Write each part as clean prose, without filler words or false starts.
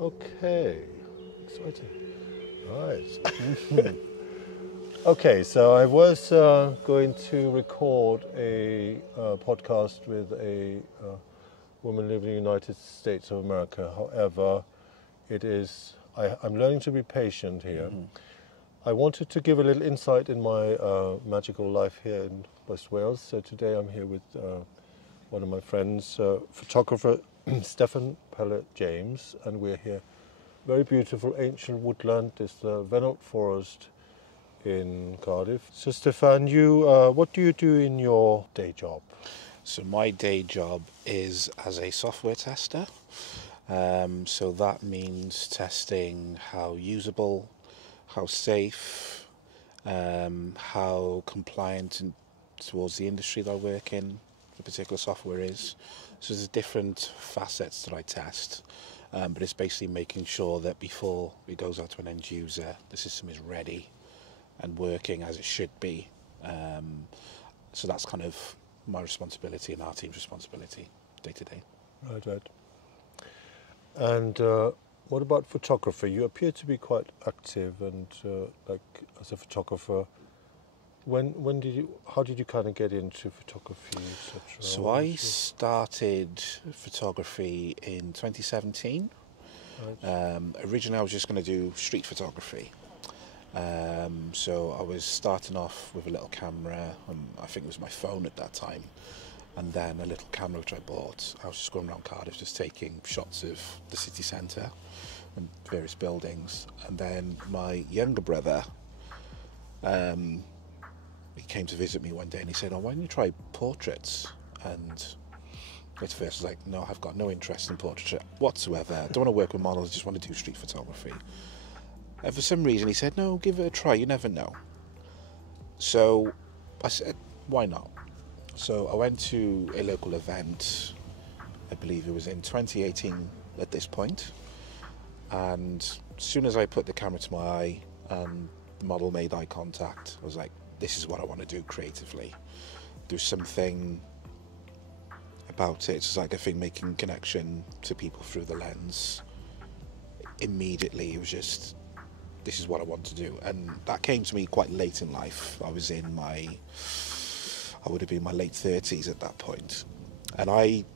Okay, exciting. Right. Okay, so I was going to record a podcast with a woman living in the United States of America. However, I'm learning to be patient here. I wanted to give a little insight in my magical life here in West Wales. So today I'm here with one of my friends, photographer Stéphane Pelé James, and we're here. Very beautiful ancient woodland. It's the Wennallt Forest in Cardiff. So Stéphane, what do you do in your day job? So my day job is as a software tester. So that means testing how usable, how safe, how compliant towards the industry that I work in the particular software is. So there's different facets that I test, but it's basically making sure that before it goes out to an end user, the system is ready and working as it should be. So that's kind of my responsibility and our team's responsibility day to day. Right. And what about photography? You appear to be quite active and as a photographer. How did you kind of get into photography, etc.? So I started photography in 2017. Right. Originally I was just going to do street photography. So I was starting off with a little camera, I think it was my phone at that time, and then a little camera which I bought. I was just going around Cardiff just taking shots of the city centre and various buildings. And then my younger brother, he came to visit me one day and he said, "Oh, why don't you try portraits?" And at first I was like, "No, I've got no interest in portraiture whatsoever. I don't want to work with models, I just want to do street photography." And for some reason he said, "No, give it a try, you never know." So I said, why not? So I went to a local event, I believe it was in 2018 at this point, and as soon as I put the camera to my eye and the model made eye contact, I was like, this is what I want to do creatively. Do something about it. It's like I think making connection to people through the lens. Immediately it was just, this is what I want to do. And that came to me quite late in life. I would have been in my late 30s at that point. And I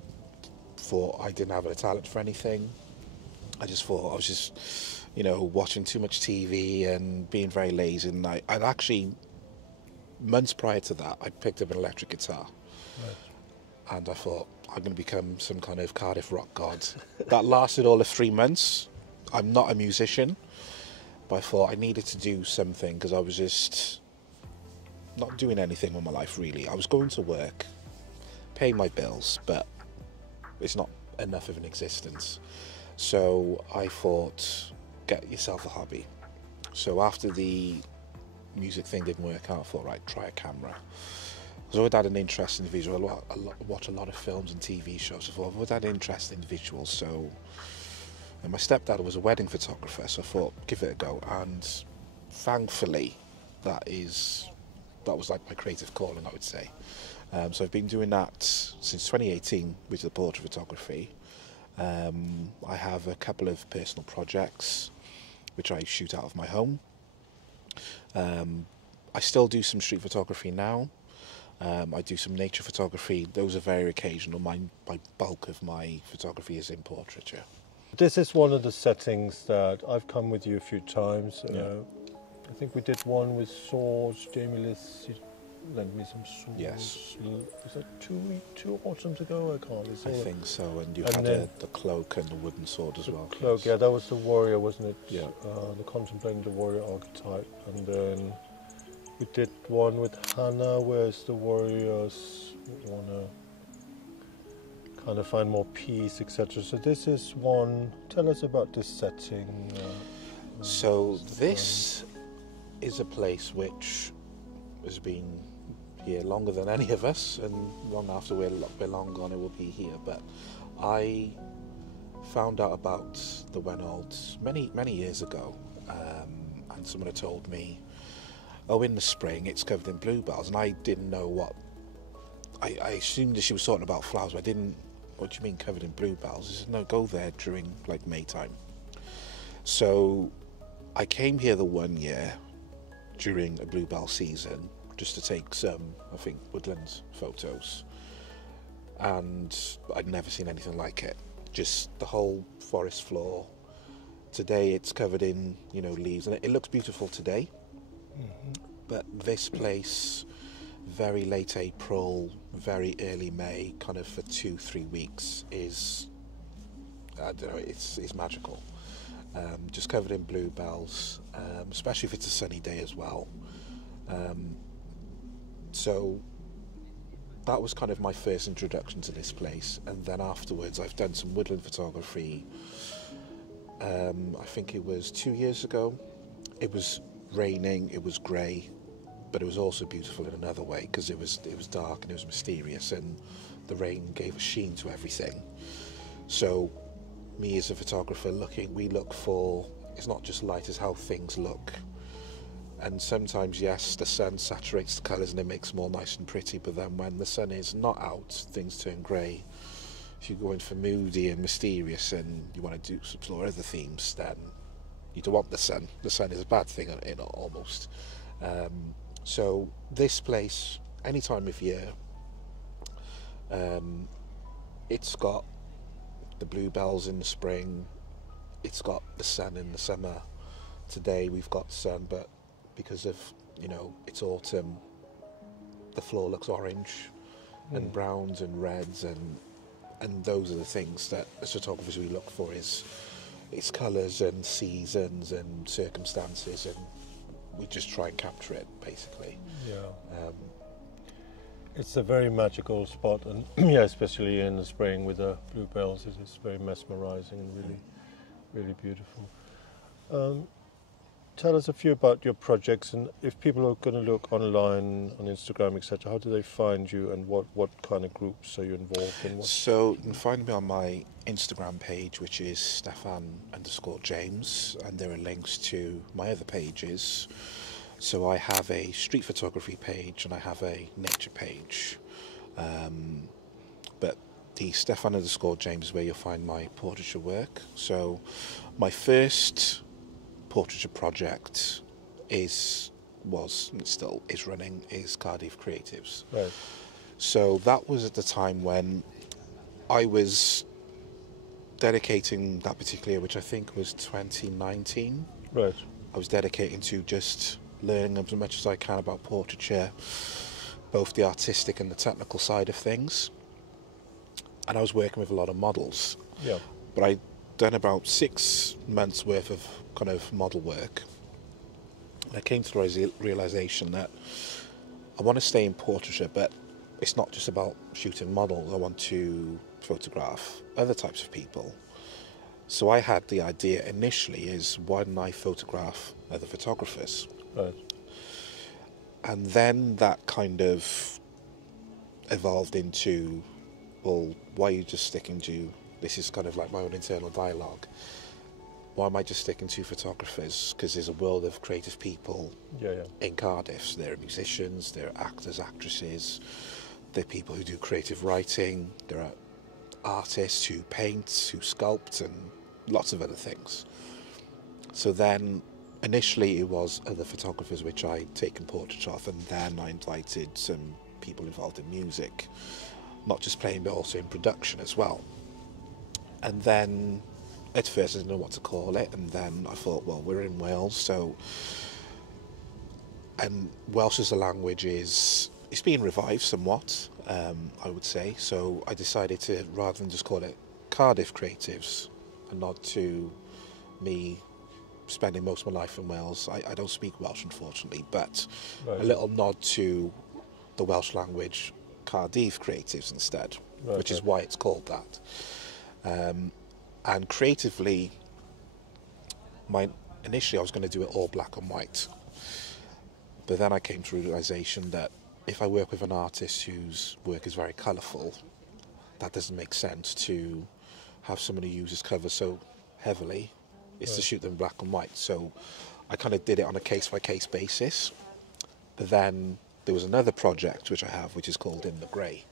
thought I didn't have a talent for anything. I just thought I was just, watching too much TV and being very lazy. And I'd actually, months prior to that, I picked up an electric guitar. Right. And I thought, I'm going to become some kind of Cardiff rock god. That lasted all of 3 months. I'm not a musician. But I thought I needed to do something because I was just not doing anything with my life really. I was going to work, paying my bills, but it's not enough of an existence. So I thought, get yourself a hobby. So after the music thing didn't work out, I thought, right, try a camera. Because I always had an interest in visual. I watch a lot of films and TV shows. I thought I've always had an interest in visuals. So. And my stepdad was a wedding photographer, so I thought, give it a go. And thankfully, that was like my creative calling, I would say. So I've been doing that since 2018 with the portrait photography. I have a couple of personal projects which I shoot out of my home. I still do some street photography now. I do some nature photography. Those are very occasional. My bulk of my photography is in portraiture. This is one of the settings that I've come with you a few times. Yeah. I think we did one with swords. Jamie Liss lent me some swords. Yes. Was that two autumns ago? I can't recall. I think so. And you had the cloak and the wooden sword as well. Cloak, yes. Yeah, that was the warrior, wasn't it? Yeah. The contemplating the warrior archetype. And then we did one with Hannah, whereas the warriors want to kind of find more peace, etc. So this is one. Tell us about this setting. So this is a place which has been here longer than any of us, and long after we're long gone, it will be here. But I found out about the Wennallt many years ago, and someone had told me, "Oh, in the spring it's covered in bluebells," and I didn't know what. I assumed that she was talking about flowers, but I didn't. What do you mean covered in bluebells? She said, "No, go there during like Maytime." So I came here the one year during a bluebell season just to take some, I think, woodland photos, and I'd never seen anything like it. Just the whole forest floor. Today it's covered in, you know, leaves, and it looks beautiful today. But this place, very late April, very early May, kind of for 2-3 weeks, is, I don't know, it's magical. Just covered in bluebells, especially if it's a sunny day as well. So that was kind of my first introduction to this place, and then afterwards I've done some woodland photography. I think it was 2 years ago. It was raining, it was grey, but it was also beautiful in another way, because it was dark and it was mysterious, and the rain gave a sheen to everything. So me as a photographer, we look for, it's not just light, it's how things look. And sometimes, yes, the sun saturates the colours and it makes them all nice and pretty, but then when the sun is not out, things turn grey. If you go in for moody and mysterious and you want to explore other themes, then you don't want the sun. The sun is a bad thing, almost. So this place, any time of year, it's got the bluebells in the spring, it's got the sun in the summer. Today we've got sun, but because of, you know, it's autumn, the floor looks orange and browns and reds, and those are the things that as photographers we look for, is it's colours and seasons and circumstances, and we just try and capture it, basically. Yeah. It's a very magical spot, and yeah, especially in the spring with the bluebells, it's very mesmerising and really, really beautiful. Tell us a few about your projects, and if people are going to look online, on Instagram, etc., how do they find you, and what kind of groups are you involved in? So you can find me on my Instagram page, which is Stéphane_James, and there are links to my other pages. So I have a street photography page and I have a nature page. But the Stéphane_James is where you'll find my portraiture work. So my first portraiture project was and still is running, is Cardiff Creatives. Right. So that was at the time when I was dedicating that particular year, which I think was 2019. Right. I was dedicating to just learning as much as I can about portraiture, both the artistic and the technical side of things. And I was working with a lot of models. Yeah. But I'd done about 6 months worth of kind of model work. And I came to the realisation that I want to stay in portraiture, but it's not just about shooting models. I want to photograph other types of people. So I had the idea initially is, why don't I photograph other photographers? Right. And then that kind of evolved into, well, why are you just sticking to, this is kind of like my own internal dialogue, why am I just sticking to photographers? Because there's a world of creative people in Cardiff. So there are musicians, there are actors, actresses, there are people who do creative writing, there are artists who paint, who sculpt, and lots of other things. So then initially it was other photographers which I'd taken portraits of, and then I invited some people involved in music, not just playing but also in production as well. And then at first I didn't know what to call it, and then I thought, well, we're in Wales, and Welsh as a language it's being revived somewhat, I would say. So I decided to, rather than just call it Cardiff Creatives, a nod to me spending most of my life in Wales. I don't speak Welsh, unfortunately, but a little nod to the Welsh language, Cardiff Creatives instead, which is why it's called that. And creatively, initially I was going to do it all black and white, but then I came to the realisation that if I work with an artist whose work is very colourful, that doesn't make sense to have someone who uses cover so heavily. It's to shoot them black and white. So I kind of did it on a case-by-case basis. But then there was another project which I have, which is called In the Grey,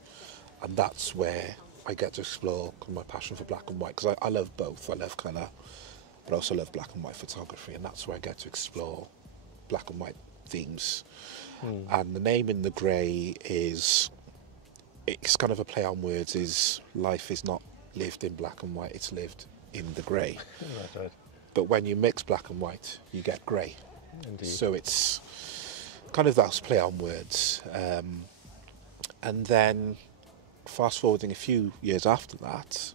and that's where I get to explore my passion for black and white, because I love both. I love colour but I also love black and white photography, and that's where I get to explore black and white themes. And the name In the Grey is, it's kind of a play on words, is life is not lived in black and white, it's lived in the grey. Right. But when you mix black and white, you get grey. Indeed. So it's kind of that play on words. And then fast forwarding a few years after that,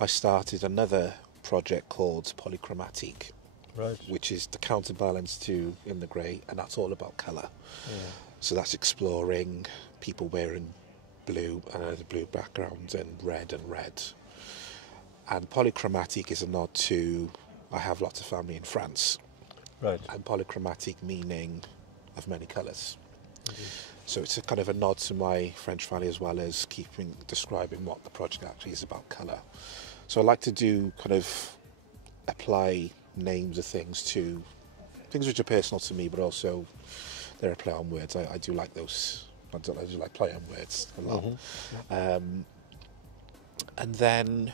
I started another project called Polychromatique, Right. which is the counterbalance to In the Grey, and that's all about colour. So that's exploring people wearing blue and a blue background and red. And Polychromatique is a nod to, I have lots of family in France, Right. and polychromatic meaning of many colours. So it's a kind of a nod to my French family, as well as describing what the project actually is about colour. So I like to do kind of apply names of things to things which are personal to me, but also they're a play on words. I do like those. I do like play on words a lot. And then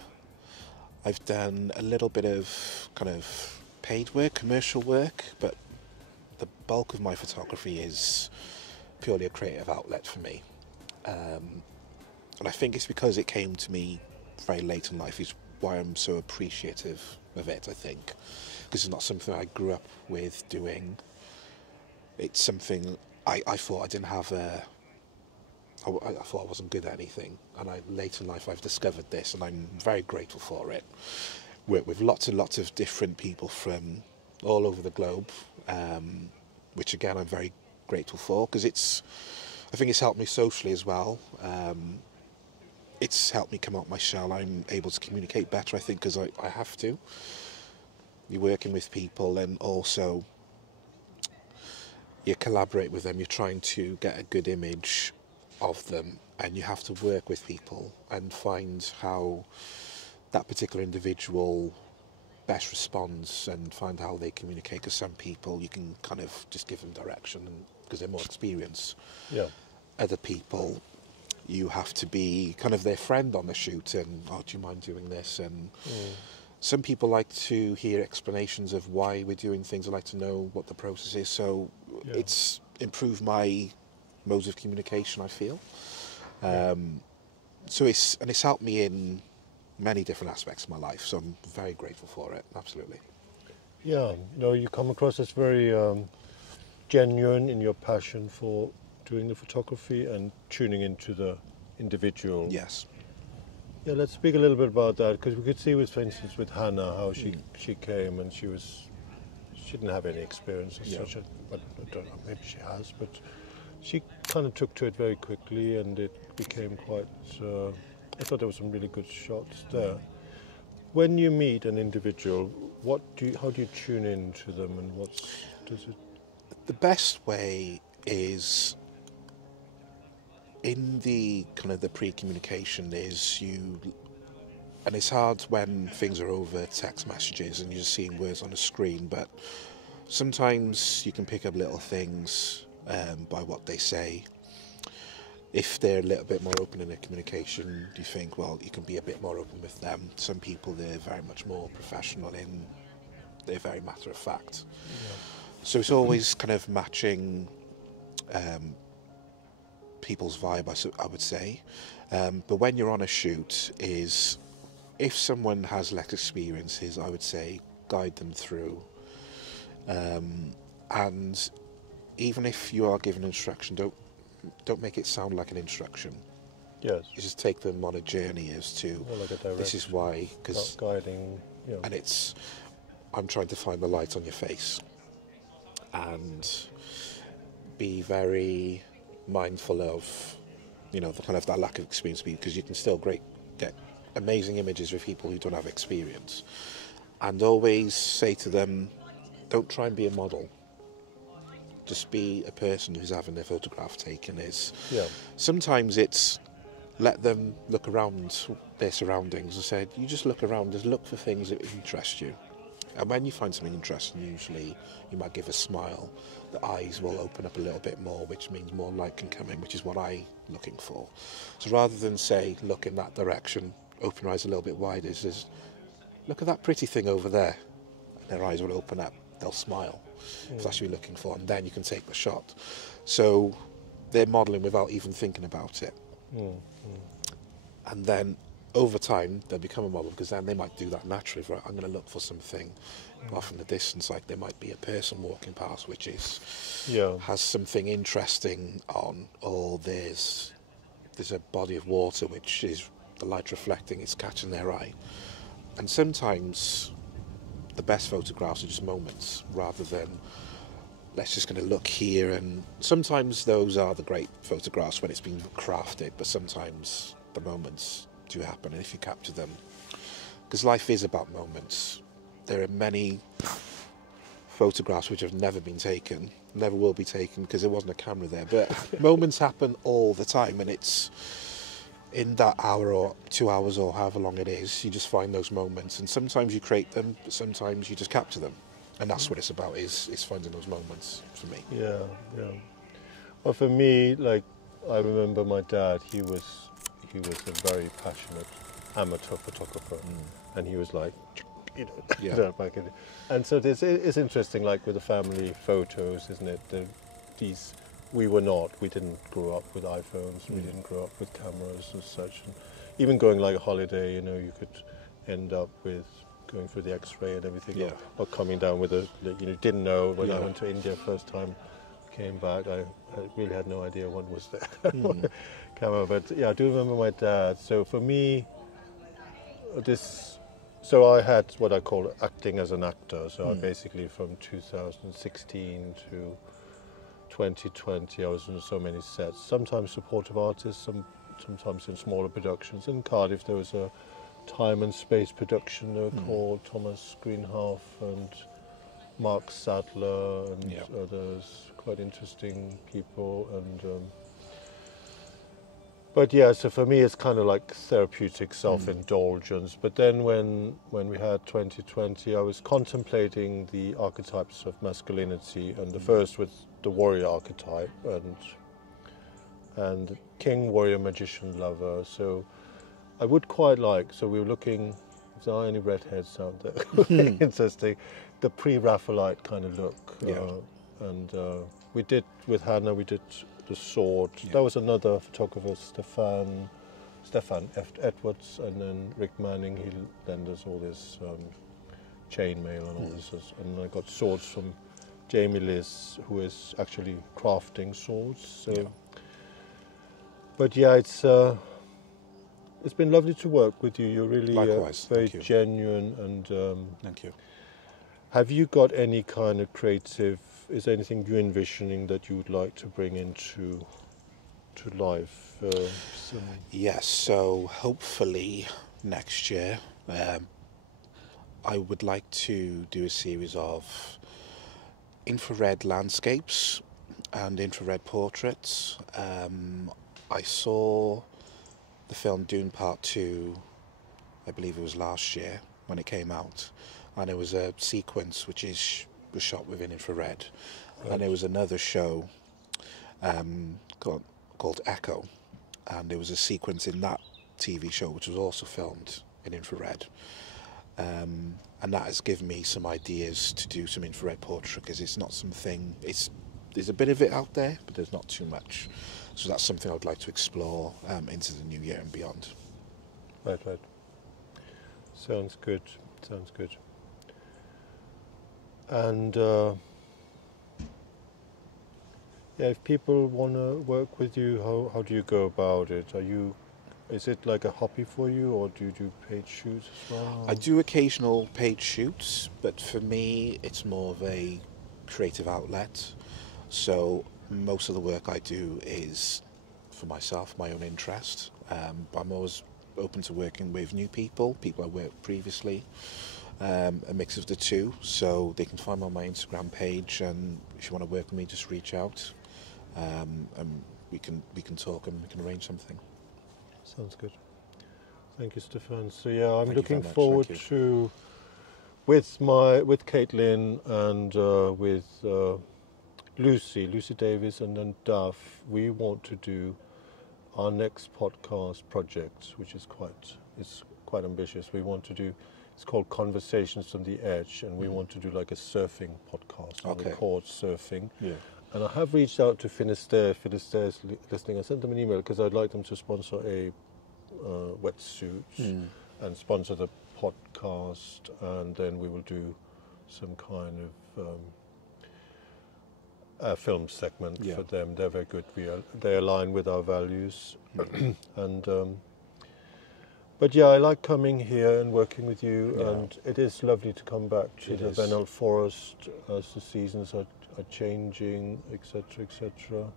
I've done a little bit of kind of paid work, commercial work, but the bulk of my photography is purely a creative outlet for me. And I think it's because it came to me very late in life is why I'm so appreciative of it, I think. Because it's not something I grew up with doing. It's something I thought I didn't have I thought I wasn't good at anything, and late in life I've discovered this, and I'm very grateful for it. Work with lots and lots of different people from all over the globe, which again I'm very grateful for, because I think it's helped me socially as well. It's helped me come out my shell. I'm able to communicate better, I think, because I have to. You're working with people, and also you collaborate with them. You're trying to get a good image of them, and you have to work with people and find how that particular individual best responds and find how they communicate. Because some people you can kind of just give them direction because they're more experienced. Yeah. Other people you have to be kind of their friend on the shoot, and do you mind doing this? And some people like to hear explanations of why we're doing things. I like to know what the process is. So it's improved my modes of communication, I feel. So it's helped me in many different aspects of my life. So I'm very grateful for it. Absolutely. Yeah. No, you come across as very genuine in your passion for doing the photography and tuning into the individual. Yes. Yeah, let's speak a little bit about that, because we could see, for instance, with Hannah, how she came and she didn't have any experience as such, but I don't know, maybe she has, but she kind of took to it very quickly, and it became quite. I thought there were some really good shots there. When you meet an individual, how do you tune in to them, and does it? The best way is, in the kind of the pre-communication, is and it's hard when things are over text messages and you're just seeing words on a screen, but sometimes you can pick up little things by what they say. If they're a little bit more open in their communication, you think, well, you can be a bit more open with them. Some people, they're very much more professional they're very matter of fact. Yeah. So it's always kind of matching people's vibe, I would say. But when you're on a shoot, if someone has less experiences, I would say guide them through. And even if you are given instruction, don't make it sound like an instruction. Yes. You just take them on a journey as to this is why, because guiding. Yeah. And I'm trying to find the light on your face, and be very mindful of, the kind of that lack of experience, because you can still get amazing images with people who don't have experience. And always say to them, don't try and be a model. Just be a person who's having their photograph taken. Sometimes it's let them look around their surroundings and say, you just look around, just look for things that interest you. And when you find something interesting, usually you might give a smile, the eyes will open up a little bit more, which means more light can come in, which is what I'm looking for. So rather than say, look in that direction, open your eyes a little bit wider, says, look at that pretty thing over there. their eyes will open up, they'll smile. If that's what you're looking for, and then you can take the shot. So they're modelling without even thinking about it. And then over time they'll become a model, because then they might do that naturally. Right, I'm going to look for something off in the distance, like there might be a person walking past which is has something interesting on, or there's a body of water which is the light reflecting, it's catching their eye. And sometimes the best photographs are just moments, rather than let's just going to look here. And sometimes those are the great photographs when it's been crafted, but sometimes the moments do happen, and if you capture them, because life is about moments. There are many photographs which have never been taken, never will be taken, because there wasn't a camera there, but moments happen all the time, and it's in that hour or 2 hours or however long it is, you just find those moments, and sometimes you create them, but sometimes you just capture them, and that's what it's about, is finding those moments for me. Yeah. Well, for me, like, I remember my dad, he was a very passionate amateur photographer, and he was like, back in, and so it's interesting, like with the family photos, isn't it? We didn't grow up with iPhones, we didn't grow up with cameras and such, and even going like a holiday, you could end up with going through the X-ray and everything, or coming down with didn't know. When I went to India first time, came back, I really had no idea what was the camera, but I do remember my dad. So for me, so I had what I call acting as an actor. So I basically, from 2016 to 2020, I was in so many sets, sometimes supportive artists, sometimes in smaller productions. In Cardiff there was a time and space production called Thomas Greenhalgh and Mark Sadler and others, quite interesting people. And but so for me it's kind of like therapeutic self-indulgence. But then when we had 2020, I was contemplating the archetypes of masculinity, and the first was the warrior archetype, and king, warrior, magician, lover. So I would quite like, so we were looking, if there are any redheads out there, interesting, the pre-Raphaelite kind of look. And we did, with Hannah, we did the sword. That was another photographer, Stéphane Edwards, and then Rick Manning, he then does all this chainmail and all this. And I got swords from Jamie Liz, who is actually crafting swords. So, but it's been lovely to work with you. You're really very genuine, and thank you. Have you got any kind of creative? Is there anything you're envisioning that you would like to bring into life? Yes. So hopefully next year, I would like to do a series of infrared landscapes and infrared portraits. I saw the film Dune Part 2, I believe it was last year when it came out, and it was a sequence which was shot within infrared. And there was another show called Echo, and there was a sequence in that TV show which was also filmed in infrared. And that has given me some ideas to do some infrared portraiture, because it's not something, there's a bit of it out there, but there's not too much. So that's something I would like to explore into the new year and beyond. Right. Sounds good. And if people want to work with you, how do you go about it? Is it like a hobby for you, or do you do paid shoots as well? I do occasional paid shoots, but for me it's more of a creative outlet. So most of the work I do is for myself, my own interest. But I'm always open to working with new people I worked previously, a mix of the two. So they can find me on my Instagram page, and if you want to work with me, just reach out, and we can talk and we can arrange something. Sounds good. Thank you, Stéphane. So I'm looking forward to, with Caitlin and with Lucy Davis, and then Duff, we want to do our next podcast project, which is quite ambitious. We want to do It's called Conversations on the Edge, and we want to do like a surfing podcast, Okay. record surfing. Yeah. And I have reached out to Finisterre. Finisterre's listening. I sent them an email because I'd like them to sponsor a wetsuit and sponsor the podcast, and then we will do some kind of a film segment for them. They're very good. They align with our values, and but yeah, I like coming here and working with you, and it is lovely to come back to the Wennallt Forest as the seasons are changing, etc., etc.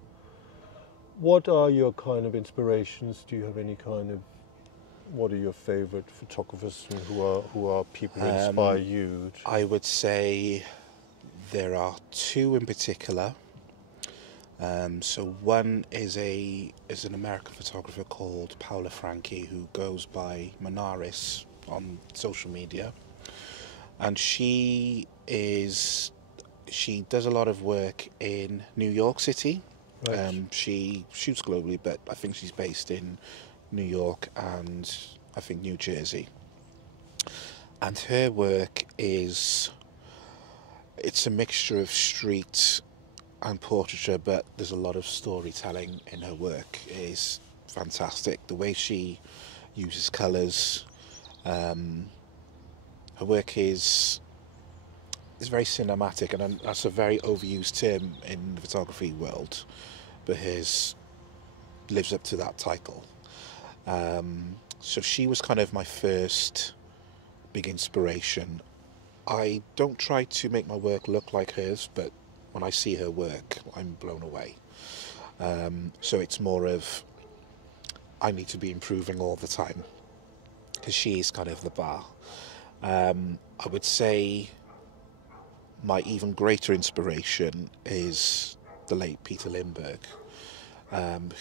What are your kind of inspirations? Do you have any kind of, what are your favourite photographers who are people who inspire you? I would say there are two in particular. So one is an American photographer called Paula Franchi, who goes by Monaris on social media, and she does a lot of work in New York City. Right. She shoots globally, but I think she's based in New York and I think New Jersey. And her work it's a mixture of street and portraiture, but there's a lot of storytelling in her work. It is fantastic. The way she uses colours, her work is very cinematic, and that's a very overused term in the photography world, but hers lives up to that title. So she was kind of my first big inspiration. I don't try to make my work look like hers, but when I see her work, I'm blown away. So it's more of, I need to be improving all the time, because she is kind of the bar. I would say my even greater inspiration is the late Peter Lindbergh,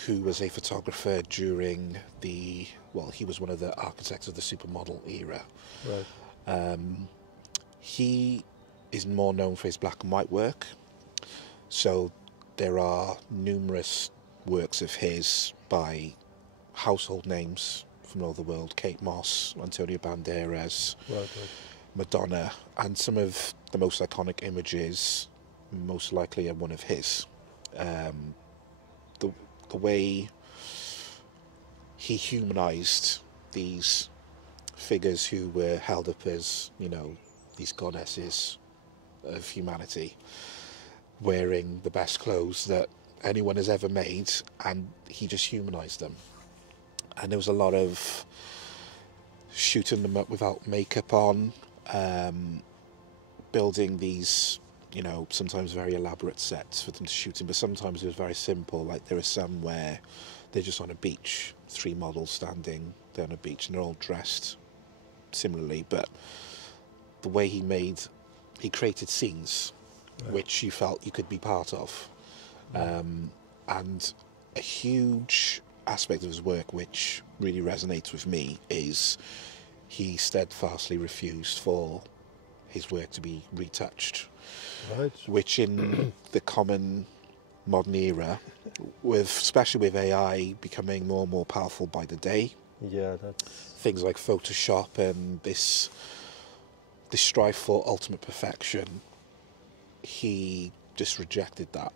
who was a photographer during he was one of the architects of the supermodel era. Right. He is more known for his black and white work. So there are numerous works of his by household names from all over the world: Kate Moss, Antonio Banderas, Madonna, and some of the most iconic images most likely are one of his. The way he humanized these figures who were held up as, these goddesses of humanity, wearing the best clothes that anyone has ever made, and he just humanized them. And there was a lot of shooting them up without makeup on, building these, sometimes very elaborate sets for them to shoot in, but sometimes it was very simple. Like there are some where they're just on a beach, 3 models standing there on a beach, and they're all dressed similarly, but the way he created scenes which you felt you could be part of. And a huge aspect of his work which really resonates with me is he steadfastly refused for his work to be retouched. Right. Which in the common modern era, especially with AI becoming more and more powerful by the day, things like Photoshop and this strive for ultimate perfection, he just rejected that.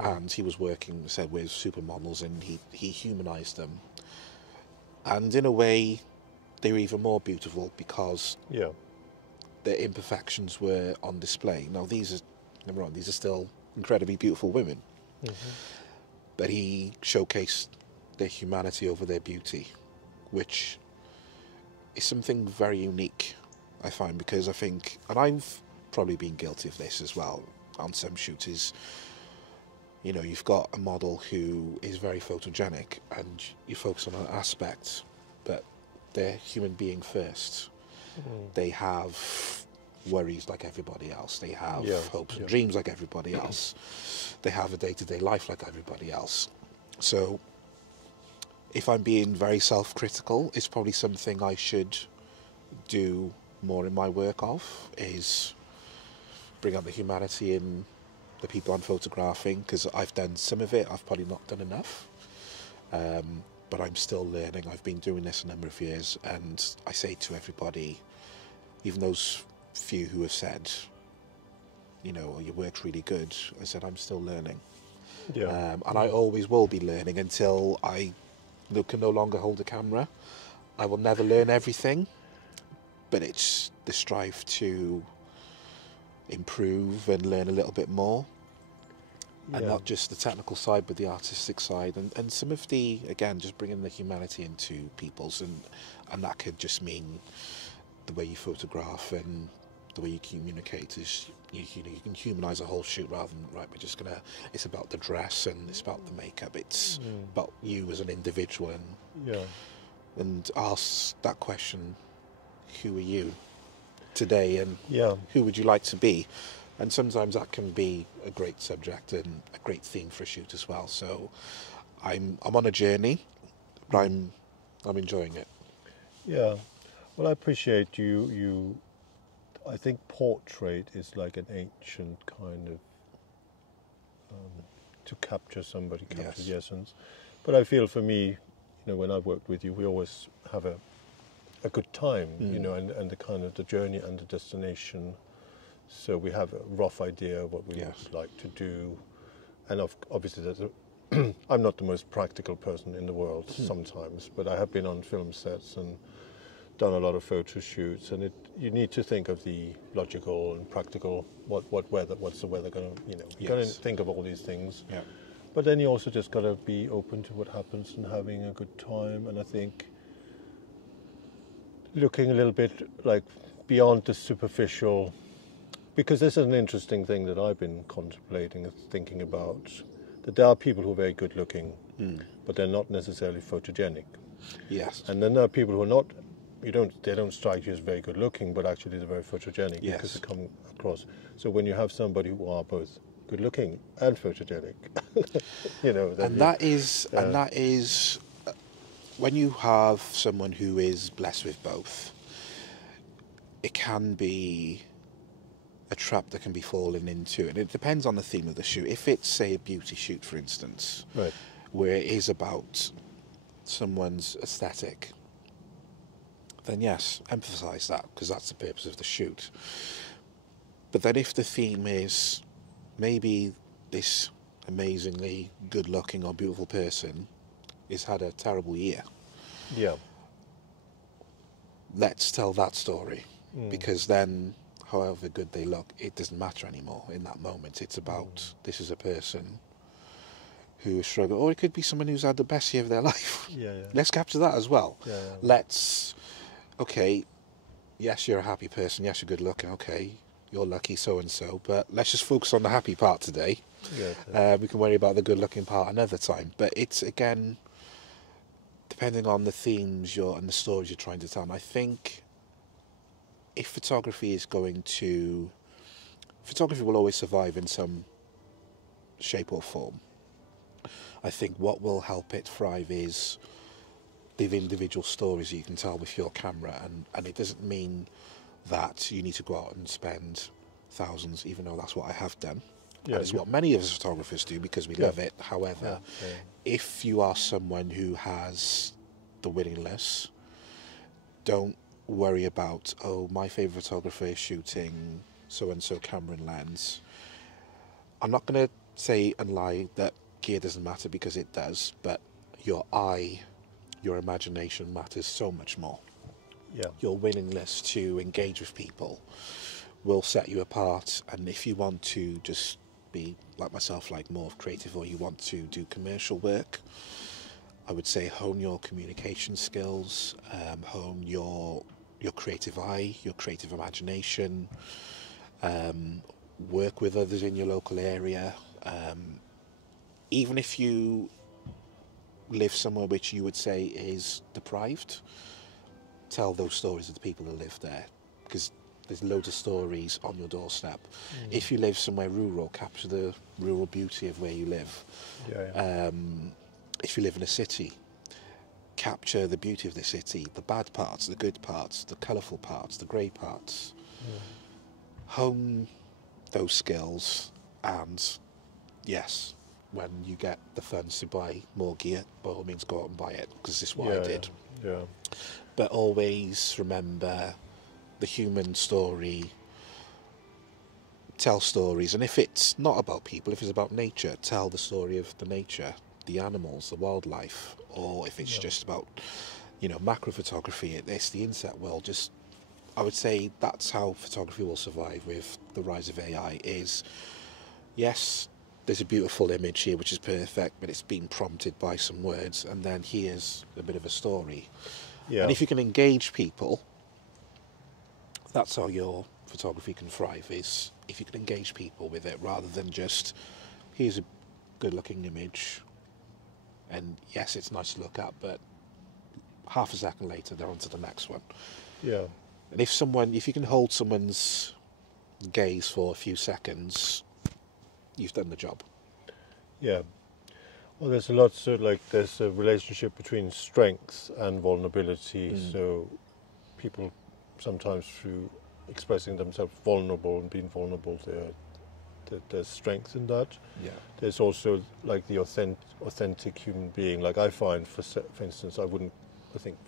And he was working, with supermodels, and he humanized them. And in a way, they were even more beautiful because their imperfections were on display. Now, these are still incredibly beautiful women. Mm-hmm. But he showcased their humanity over their beauty, which is something very unique, I find, because I think, and I've probably been guilty of this as well on some shoots, you've got a model who is very photogenic and you focus on an aspect, but they're human being first. They have worries like everybody else. They have hopes and dreams like everybody else. They have a day-to-day life like everybody else. So if I'm being very self-critical, it's probably something I should do more in my work is bring out the humanity in the people I'm photographing, because I've done some of it, I've probably not done enough. But I'm still learning. I've been doing this a number of years, and I say to everybody, even those few who have said, you know, your work's really good, I said, I'm still learning. Yeah. And I always will be learning until I can no longer hold a camera. I will never learn everything, but it's the strive to improve and learn a little bit more. And not just the technical side, but the artistic side, and some of the, again, just bringing the humanity into people's, and that could just mean the way you photograph and the way you communicate. Is you can humanise a whole shoot rather than, right, we're just gonna, it's about the dress and it's about the makeup, it's about you as an individual, and ask that question, who are you today, and who would you like to be? And sometimes that can be a great subject and a great theme for a shoot as well. So I'm on a journey, but I'm enjoying it. Yeah. Well, I appreciate you. I think portrait is like an ancient kind of to capture somebody, capture the essence. But I feel for me, you know, when I've worked with you, we always have a good time, you know, and the kind of the journey and the destination. So we have a rough idea of what we would like to do, and obviously I'm not the most practical person in the world sometimes, but I have been on film sets and done a lot of photo shoots, and you need to think of the logical and practical. What's the weather going to, you know? You're going to think of all these things, but then you also just got to be open to what happens and having a good time. And I think looking a little bit like beyond the superficial. Because this is an interesting thing that I've been contemplating and thinking about, that there are people who are very good looking, but they're not necessarily photogenic. Yes. And then there are people who are not, they don't strike you as very good looking, but actually they're very photogenic because they come across. So when you have somebody who are both good looking and photogenic, you know. And that is when you have someone who is blessed with both, it can be a trap that can be fallen into, and it depends on the theme of the shoot. If it's, say, a beauty shoot, for instance, where it is about someone's aesthetic, then yes, emphasise that, because that's the purpose of the shoot. But then if the theme is maybe this amazingly good-looking or beautiful person has had a terrible year, let's tell that story, because then however good they look, it doesn't matter anymore in that moment. It's about, this is a person who is struggling, or it could be someone who's had the best year of their life. Let's capture that as well. Let's, okay, yes, you're a happy person, yes, you're good looking, okay, you're lucky, so-and-so, but let's just focus on the happy part today. We can worry about the good looking part another time. But it's, again, depending on the themes and the stories you're trying to tell. And I think if photography will always survive in some shape or form. I think what will help it thrive is the individual stories you can tell with your camera, and it doesn't mean that you need to go out and spend thousands, even though that's what I have done. And it's what many of us photographers do because we love it. However, if you are someone who has the willingness, don't worry about, oh, my favourite photographer is shooting so-and-so camera and lens. I'm not going to say and lie that gear doesn't matter, because it does, but your eye, your imagination matters so much more. Your willingness to engage with people will set you apart. And if you want to just be, like myself, like more creative, or you want to do commercial work, I would say hone your communication skills, hone your creative eye, your creative imagination, work with others in your local area. Even if you live somewhere which you would say is deprived, tell those stories of the people who live there, because there's loads of stories on your doorstep. If you live somewhere rural, capture the rural beauty of where you live. If you live in a city, capture the beauty of the city, the bad parts, the good parts, the colourful parts, the grey parts. Hone those skills, and yes, when you get the funds to buy more gear, by all means go out and buy it, because this is what I did. But always remember the human story, tell stories, and if it's not about people, if it's about nature, tell the story of the nature, the animals, the wildlife, or if it's just about, you know, macro photography, it's the insect world. Just, I would say that's how photography will survive with the rise of AI. Is, yes, there's a beautiful image here which is perfect, but it's been prompted by some words, and then here's a bit of a story. Yeah. And if you can engage people, that's how your photography can thrive, is if you can engage people with it, rather than just, here's a good looking image, and yes, it's nice to look at, but half a second later they're on to the next one. Yeah. And if you can hold someone's gaze for a few seconds, you've done the job. Yeah. Well, there's a lot, so like there's a relationship between strength and vulnerability. So people sometimes, through expressing themselves vulnerable and being vulnerable, there's strength in that. Yeah. There's also like the authentic human being. Like I find, for instance, I think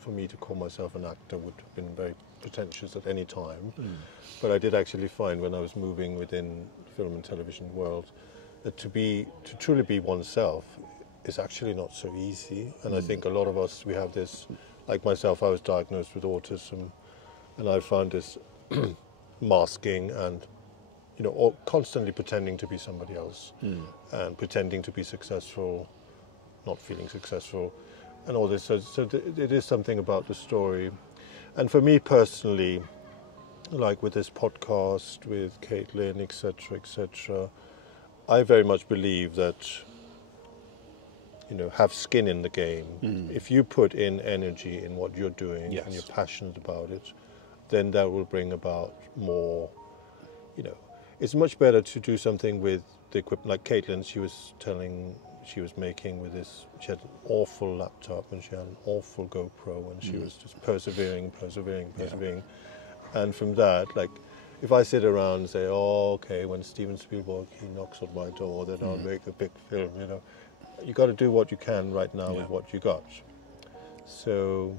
for me to call myself an actor would have been very pretentious at any time. But I did actually find, when I was moving within the film and television world, that to truly be oneself is actually not so easy. And I think a lot of us, we have this, like myself, I was diagnosed with autism, and I found this masking and, you know, constantly pretending to be somebody else, and pretending to be successful, not feeling successful, and all this. So it is something about the story. And for me personally, like with this podcast, with Caitlin, etc., I very much believe that, you know, have skin in the game. If you put in energy in what you're doing, and you're passionate about it, then that will bring about more, you know. It's much better to do something with the equipment, like Caitlin, she was making with this, she had an awful laptop and she had an awful GoPro, and she was just persevering. And from that, like, if I sit around and say, oh, okay, when Steven Spielberg, he knocks on my door, then I'll make a big film, you know. You got to do what you can right now with what you got. So,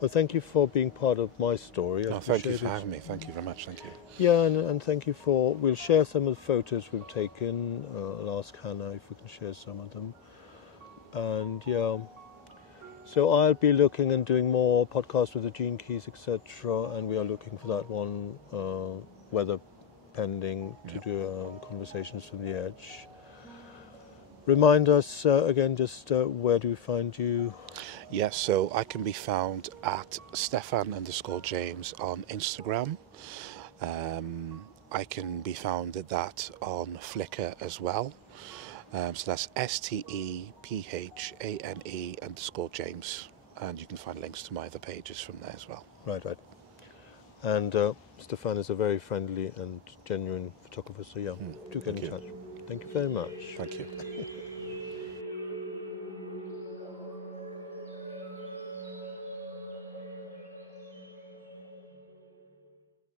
well, thank you for being part of my story. No, thank you for having me. Thank you very much. Thank you. Yeah, and thank you for, we'll share some of the photos we've taken. I'll ask Hannah if we can share some of them. And yeah, so I'll be looking and doing more podcasts with the Gene Keys, etc. And we are looking for that one, weather pending, to do Conversations from the Edge. Remind us again, just where do we find you? Yes, so I can be found at Stéphane_James on Instagram. I can be found at that on Flickr as well. So that's STEPHANE_James, and you can find links to my other pages from there as well. Right. And Stéphane is a very friendly and genuine photographer, so yeah, do get in touch. Thank you very much. Thank you.